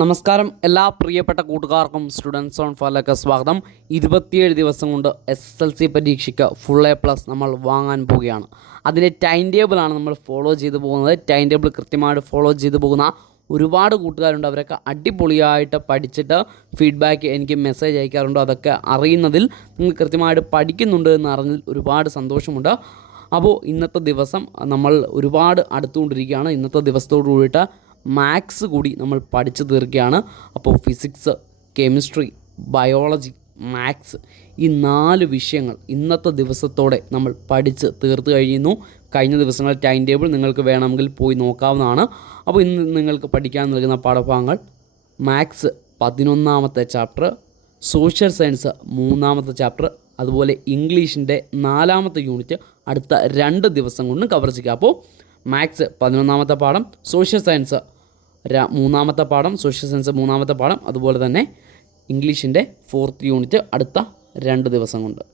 നമസ്കാരം എല്ലാ പ്രിയപ്പെട്ട കൂട്ടുകാർക്കും സ്റ്റുഡൻസ് ഓൺ ഫാലിലേക്ക് സ്വാഗതം. 27 ദിവസം കൊണ്ട് SSLC പരീക്ഷയ്ക്ക് ഫുൾ A+ നമ്മൾ വാങ്ങാൻ പോവുകയാണ്. അതിൻ്റെ ടൈം ടേബിളാണ് നമ്മൾ ഫോളോ ചെയ്തു പോകുന്നത്. ടൈം ടേബിൾ കൃത്യമായിട്ട് ഫോളോ ചെയ്തു പോകുന്ന ഒരുപാട് കൂട്ടുകാരുണ്ട്. അവരൊക്കെ അടിപൊളിയായിട്ട് പഠിച്ചിട്ട് ഫീഡ്ബാക്ക് എനിക്ക് മെസ്സേജ് അയക്കാറുണ്ട്. അതൊക്കെ അറിയുന്നതിൽ നിങ്ങൾ കൃത്യമായിട്ട് പഠിക്കുന്നുണ്ട് എന്ന് അറിഞ്ഞതിൽ ഒരുപാട് സന്തോഷമുണ്ട്. അപ്പോൾ ഇന്നത്തെ ദിവസം നമ്മൾ ഒരുപാട് അടുത്തുകൊണ്ടിരിക്കുകയാണ്. ഇന്നത്തെ ദിവസത്തോട് കൂടിയിട്ട് മാത്സ് കൂടി നമ്മൾ പഠിച്ചു തീർക്കുകയാണ്. അപ്പോൾ ഫിസിക്സ്, കെമിസ്ട്രി, ബയോളജി, മാത്സ് ഈ 4 വിഷയങ്ങൾ ഇന്നത്തെ ദിവസത്തോടെ നമ്മൾ പഠിച്ച് തീർത്ത് കഴിയുന്നു. കഴിഞ്ഞ ദിവസങ്ങളുടെ ടൈം ടേബിൾ നിങ്ങൾക്ക് വേണമെങ്കിൽ പോയി നോക്കാവുന്നതാണ്. അപ്പോൾ ഇന്ന് നിങ്ങൾക്ക് പഠിക്കാൻ നൽകുന്ന പാഠഭാഗങ്ങൾ മാത്സ് 11ാമത്തെ ചാപ്റ്റർ, സോഷ്യൽ സയൻസ് 3ാമത്തെ ചാപ്റ്റർ, അതുപോലെ ഇംഗ്ലീഷിൻ്റെ 4ാമത്തെ യൂണിറ്റ് അടുത്ത 2 ദിവസം കൊണ്ട് കവർ ചെയ്യുക. അപ്പോൾ മാത്സ് 11ാമത്തെ പാഠം, സോഷ്യൽ സയൻസ് 3ാമത്തെ പാഠം, സോഷ്യൽ സയൻസ് 3ാമത്തെ പാഠം, അതുപോലെ തന്നെ ഇംഗ്ലീഷിൻ്റെ 4th യൂണിറ്റ് അടുത്ത 2 ദിവസം കൊണ്ട്.